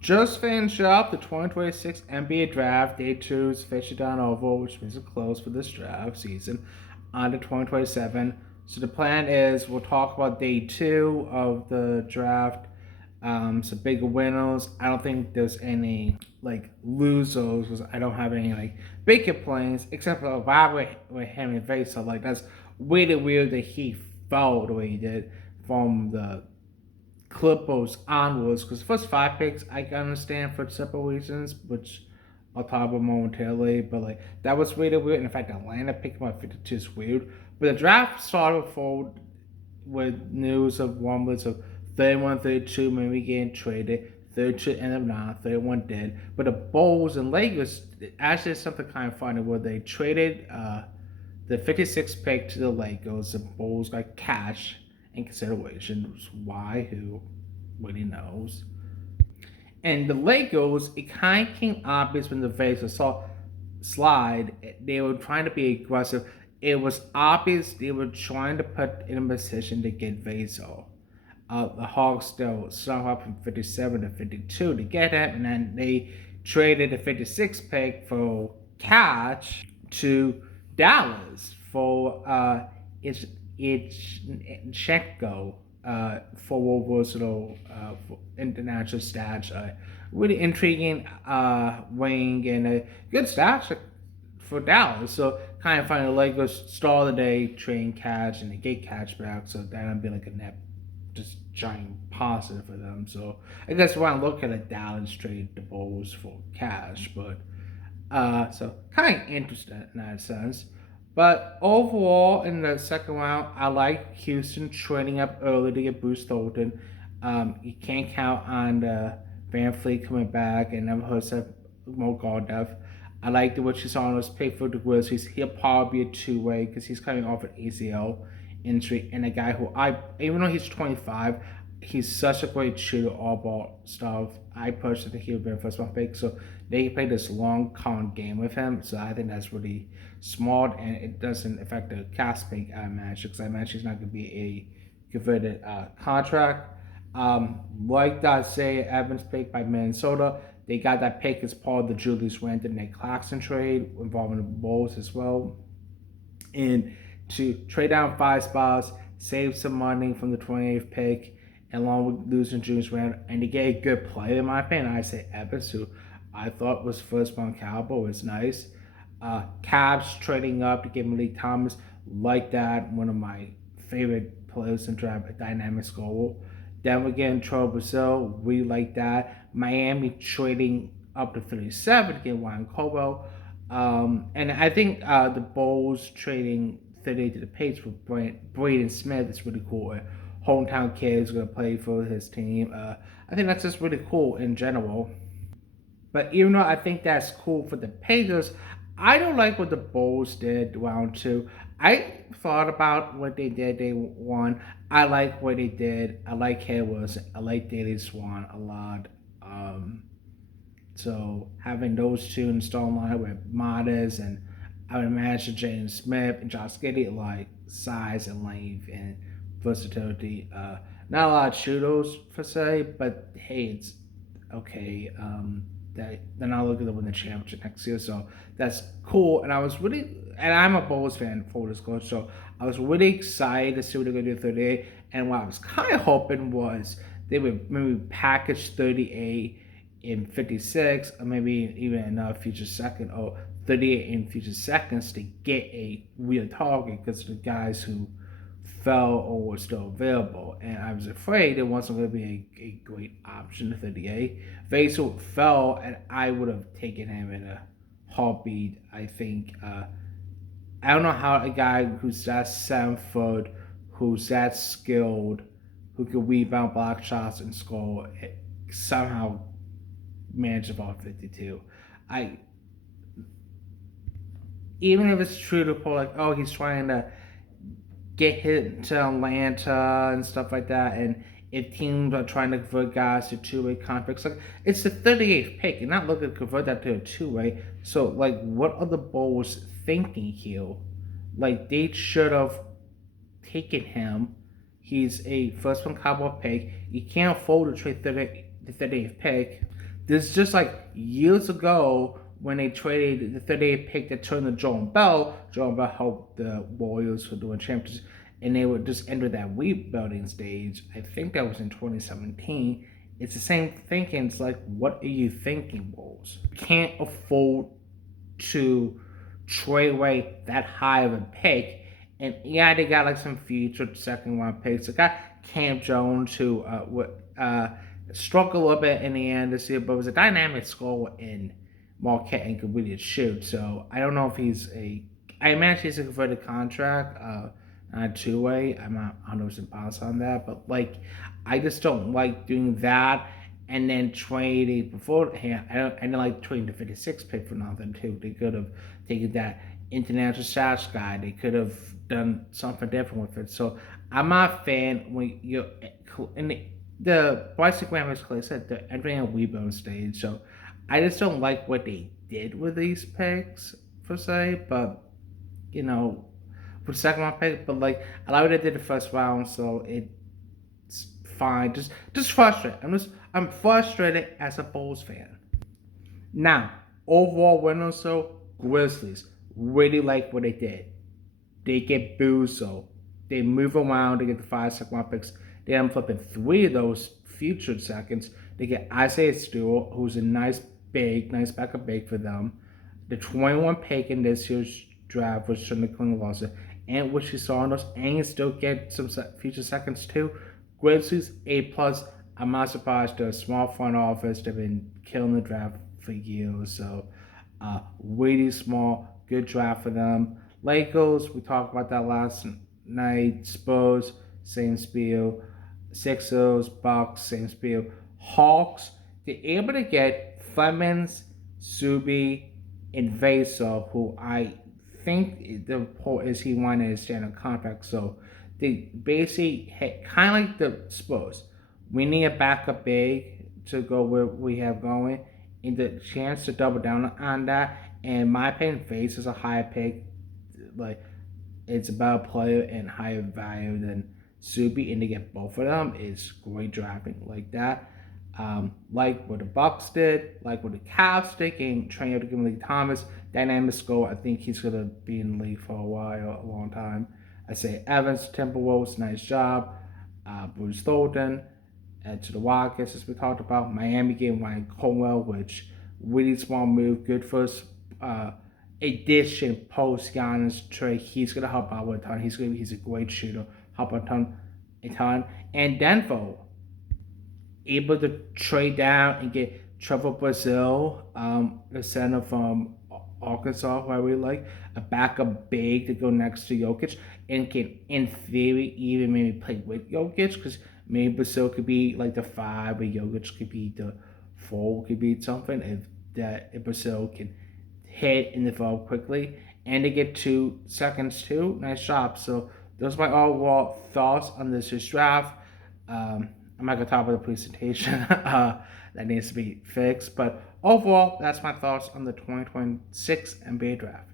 Just finished up the 2026 NBA Draft. Day 2 is officially done over, which means it's close for this draft season on the 2027. So the plan is we'll talk about day 2 of the draft. Some big winners. I don't think there's any like losers because I don't have any like big complaints except for Bob with him and face. So like that's really weird that he fell the way he did from the Clippers onwards, because the first 5 picks I can understand for simple reasons, which I'll talk about momentarily. But like that was really weird. And in fact, Atlanta picking my 52 is weird. But the draft started forward with news of rumblings of 31, 32 maybe getting traded. 32 ended up not, 31 did. But the Bulls and Lakers actually something kind of funny where they traded the 56th pick to the Lakers. The Bulls got cash in consideration. Why? Who? Nobody knows. And the Lakers, it kind of came obvious when the Vegas saw slide. They were trying to be aggressive. It was obvious they were trying to put in a position to get Vaso. The Hawks still somehow from 57 to 52 to get him, and then they traded the 56 pick for cash to Dallas for it's Chetko for versatile international stats. Really intriguing wing and a good stats for Dallas. So kind of funny, the Lakers start of the day trading cash and they get cash back, so that'll be like a net just giant positive for them. So I guess when I look at a Dallas trade the Bulls for cash, but so kind of interesting in that sense. But overall, in the second round, I like Houston trading up early to get Bruce Thornton. You can't count on Van Fleet coming back and never heard of Mo Gardev. I like the what you saw on his pick for the Grizzlies. He'll probably be a two-way because he's coming off an ACL injury, and a guy who even though he's 25, he's such a great shooter, all ball stuff. I personally think he would be a first round pick. So they play this long con game with him. So I think that's really smart, and it doesn't affect the cast pick I imagine, because I imagine he's not going to be a converted contract. Like that, say Evans pick by Minnesota. They got that pick as part of the Julius Randle and Nick Claxton trade involving the Bulls as well. And to trade down 5 spots, save some money from the 28th pick, along with losing Julius Randle, and to get a good player, in my opinion, I say Evans, who I thought was first round caliber, was nice. Cavs trading up to get Malik Thomas, like that, one of my favorite players in draft, a dynamic scorer. Denver getting Troy Brazil, we like that. Miami trading up to 37 to get Ryan Colwell. And I think the Bulls trading 38 to the Patriots for Braden Smith is really cool. A hometown kid is going to play for his team. I think that's just really cool in general. But even though I think that's cool for the Pacers, I don't like what the Bulls did round two. I thought about what they did day one. I like what they did. I like Hayward. I like Daily Swan a lot. So having those two in the starting line with Modest and I would imagine Jaden Smith and Josh Giddey like size and length and versatility. Not a lot of shooters per se, but hey, it's okay. They're not looking to win the championship next year, so that's cool. And I was really, and I'm a Bulls fan for this coach, so I was really excited to see what they're gonna do 38. And what I was kind of hoping was they would maybe package 38 in 56, or maybe even in future second, or 38 in future seconds to get a real target because the guys who fell or were still available. And I was afraid it wasn't going to be a great option to 38. Vaso fell, and I would have taken him in a heartbeat. I think. I don't know how a guy who's that 7 foot, who's that skilled, who can rebound, block shots, and score, somehow manage about 52. I Even if it's true to pull like, oh, he's trying to get hit to Atlanta and stuff like that, and if teams are trying to convert guys to two-way contracts, like it's the 38th pick, and not looking to convert that to a two-way. So, like, what are the Bulls thinking here? Like, they should have taken him. He's a first one Cowboy pick. You can't afford to trade the 38th pick. This is just like years ago when they traded the 38th pick that turned to Jordan Bell. Jordan Bell helped the Warriors for doing championships, and they would just enter that rebuilding stage. I think that was in 2017. It's the same thinking. It's like, what are you thinking, Wolves? Can't afford to trade away that high of a pick. And yeah, they got like some future second round picks. They got Cam Jones, who struggled a little bit in the end this year, but was a dynamic scorer in Marquette and could really shoot. So I don't know if he's a. I imagine he's a converted contract, not two way. I'm not 100% positive on that, but like, I just don't like doing that and then trading beforehand. I don't like trading the 56 pick for nothing too. They could have taken that international stats guy. They could have done something different with it. So I'm not a fan when you're in the Bryson Graham is clear said they're entering a rebuild stage. So I just don't like what they did with these picks per se, but you know, for the second round pick, but like I like what they did the first round, so it's fine. Just frustrated. I'm frustrated as a Bulls fan. Now, overall winner so Grizzlies really like what they did. They get Buzo. They move around to get the 5 second round picks. They end up flipping 3 of those future seconds. They get Isaiah Stewart, who's a nice backup big for them. The 21 pick in this year's draft was Trinity Lawson, and what you saw in those, and you still get some future seconds too. Grizzlies A plus. I'm not surprised. They're a small front office. They've been killing the draft for years, so really small, good draft for them. Lakers, we talked about that last night. Spurs, same spiel. Sixers, Bucks, same spiel. Hawks, they're able to get Clemens, Subi, and Vaso, who I think the report is he wanted his standard contract. So they basically kind of like the Spurs. We need a backup big to go where we have going, and the chance to double down on that. And my opinion, Vase is a higher pick. Like it's a better player and higher value than Subi, and to get both of them is great drafting like that. Like what the Bucks did, like what the Cavs did, getting trained to give Lee Thomas, dynamic score. I think he's gonna be in the league for a while, a long time. I say Evans, Timberwolves, nice job. Bruce Thornton, to the Rockets, as we talked about. Miami getting Ryan Colwell, which really small move, good for us. Addition post Giannis trade. He's gonna help out a ton. He's a great shooter, help a ton. And Denver able to trade down and get Trevor Brazil, the center from Arkansas, who I really like, a backup big to go next to Jokic, and can, in theory, even maybe play with Jokic, because maybe Brazil could be like the 5, but Jokic could be the 4, could be something if Brazil can hit and develop quickly, and to get 2 seconds too. Nice job. So those are my overall thoughts on this year's draft. I'm not gonna talk about the presentation that needs to be fixed, but overall, that's my thoughts on the 2026 NBA draft.